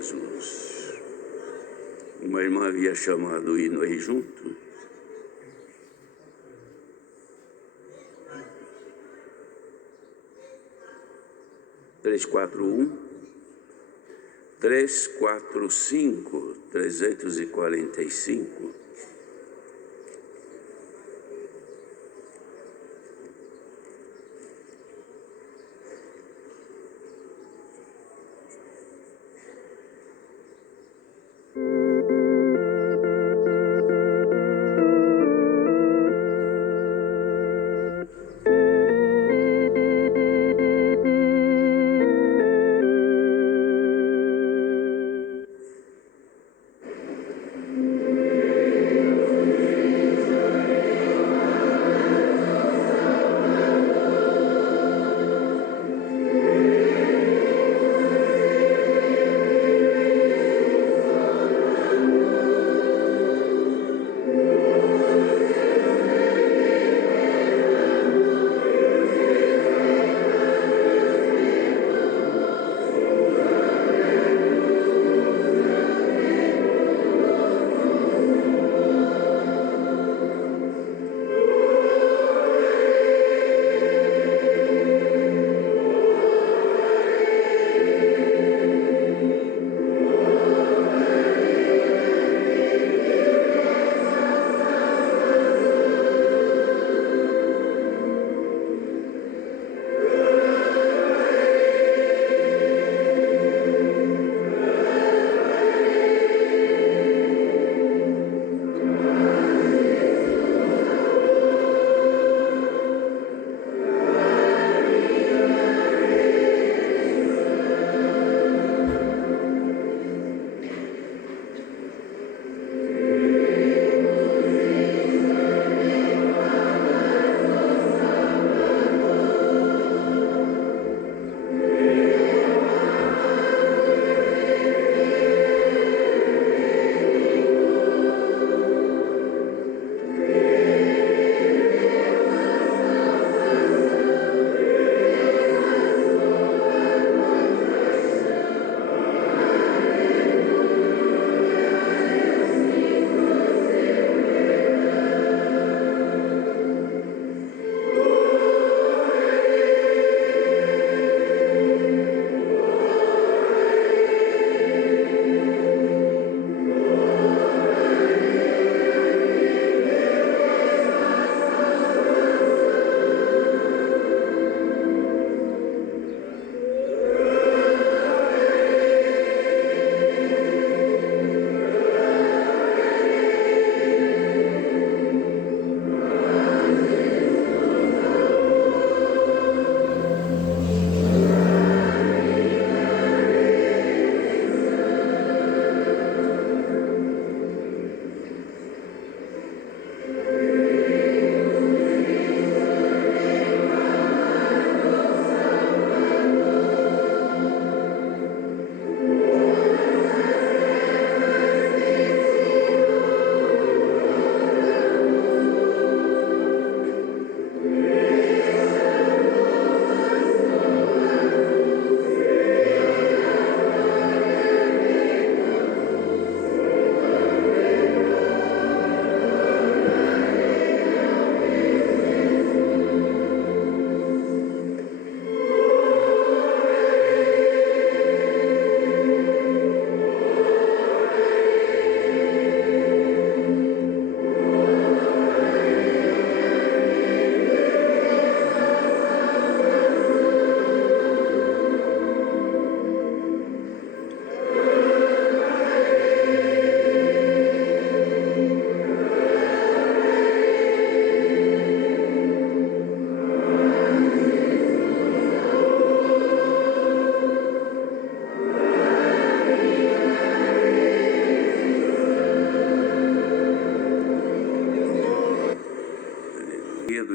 Jesus. Uma irmã havia chamado o hino aí junto. Três, quatro, 345, 345.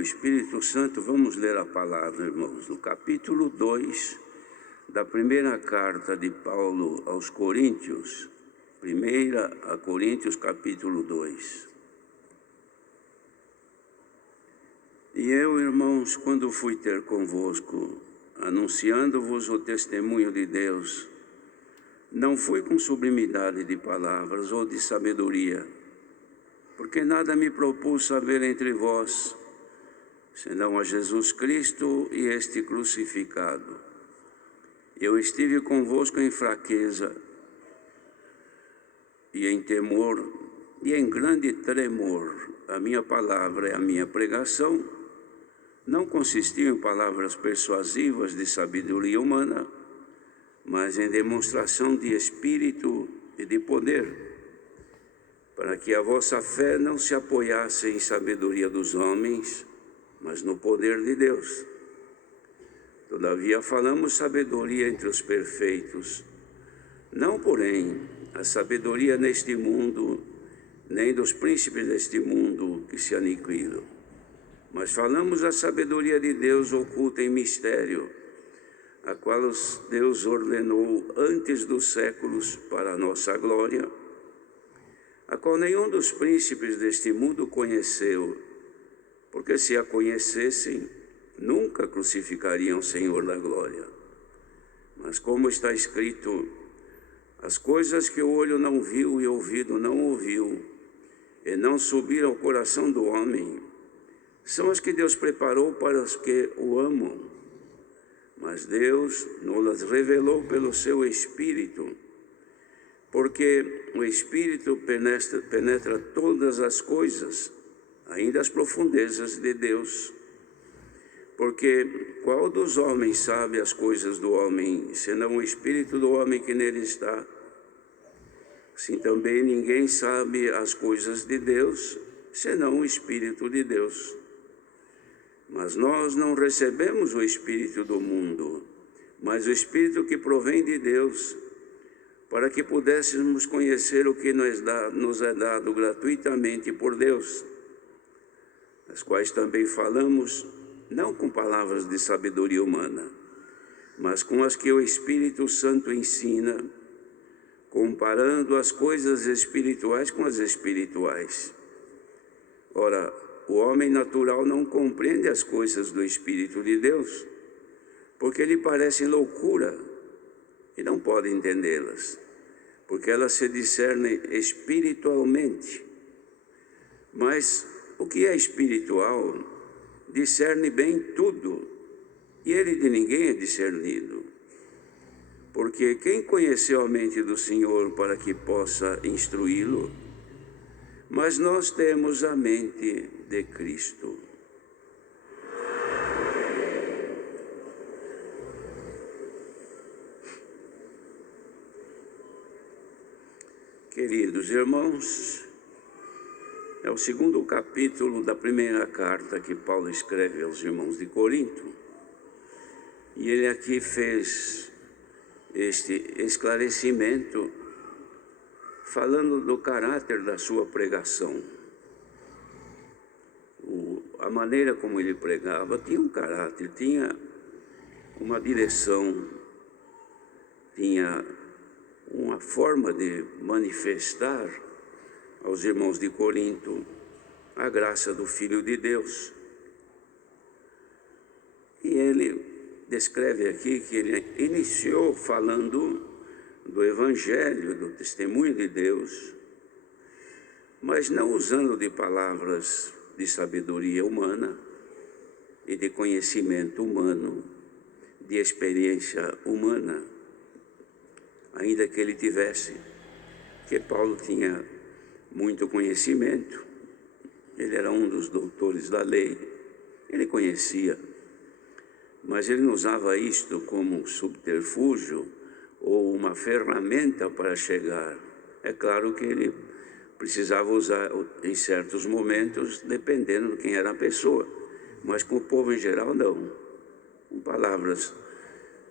Espírito Santo, vamos ler a palavra, irmãos, no capítulo 2 da primeira carta de Paulo aos Coríntios, 1 Coríntios, capítulo 2. E eu, irmãos, quando fui ter convosco, anunciando-vos o testemunho de Deus, Não foi com sublimidade de palavras ou de sabedoria, porque nada me propus saber entre vós, senão a Jesus Cristo e este crucificado. Eu estive convosco em fraqueza e em temor e em grande tremor. A minha palavra e a minha pregação não consistiam em palavras persuasivas de sabedoria humana, mas em demonstração de espírito e de poder, para que a vossa fé não se apoiasse em sabedoria dos homens, mas no poder de Deus. Todavia falamos sabedoria entre os perfeitos, não porém a sabedoria neste mundo, nem dos príncipes deste mundo que se aniquilam, mas falamos a sabedoria de Deus oculta em mistério, a qual Deus ordenou antes dos séculos para a nossa glória, a qual nenhum dos príncipes deste mundo conheceu, porque se a conhecessem, nunca crucificariam o Senhor da glória. Mas como está escrito, as coisas que o olho não viu e o ouvido não ouviu, e não subiram ao coração do homem, são as que Deus preparou para os que o amam. Mas Deus nos revelou pelo seu Espírito, porque o Espírito penetra todas as coisas, ainda as profundezas de Deus. Porque qual dos homens sabe as coisas do homem, senão o Espírito do homem que nele está? Assim também ninguém sabe as coisas de Deus, senão o Espírito de Deus. Mas nós não recebemos o Espírito do mundo, mas o Espírito que provém de Deus, para que pudéssemos conhecer o que nos é dado gratuitamente por Deus, as quais também falamos, não com palavras de sabedoria humana, mas com as que o Espírito Santo ensina, comparando as coisas espirituais com as espirituais. Ora, o homem natural não compreende as coisas do Espírito de Deus, porque lhe parecem loucura e não pode entendê-las, porque elas se discernem espiritualmente. Mas o que é espiritual discerne bem tudo, e ele de ninguém é discernido. Porque quem conheceu a mente do Senhor para que possa instruí-lo? Mas nós temos a mente de Cristo. Queridos irmãos, é o segundo capítulo da primeira carta que Paulo escreve aos irmãos de Corinto. E ele aqui fez este esclarecimento falando do caráter da sua pregação. A maneira como ele pregava tinha um caráter, tinha uma direção, tinha uma forma de manifestar aos irmãos de Corinto a graça do Filho de Deus. E ele descreve aqui que ele iniciou falando do Evangelho, do testemunho de Deus, mas não usando de palavras de sabedoria humana e de conhecimento humano, de experiência humana, ainda que ele tivesse, que Paulo tinha muito conhecimento, ele era um dos doutores da lei, ele conhecia, mas ele não usava isto como um subterfúgio ou uma ferramenta para chegar. É claro que ele precisava usar em certos momentos, dependendo de quem era a pessoa, mas com o povo em geral não, com palavras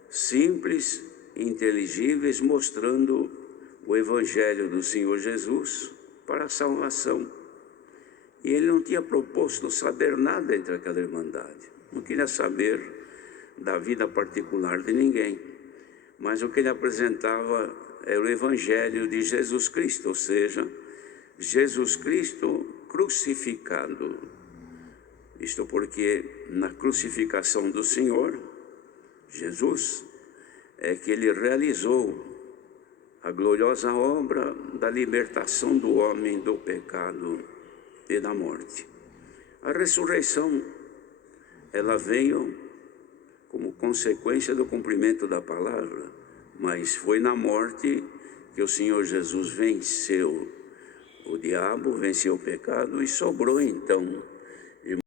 simples, inteligíveis, mostrando o Evangelho do Senhor Jesus para a salvação. E ele não tinha proposto saber nada entre aquela irmandade, não queria saber da vida particular de ninguém, mas o que ele apresentava era o Evangelho de Jesus Cristo, ou seja, Jesus Cristo crucificado. Isto porque na crucificação do Senhor, Jesus, é que ele realizou a gloriosa obra da libertação do homem do pecado e da morte. A ressurreição, ela veio como consequência do cumprimento da palavra, mas foi na morte que o Senhor Jesus venceu o diabo, venceu o pecado e sobrou então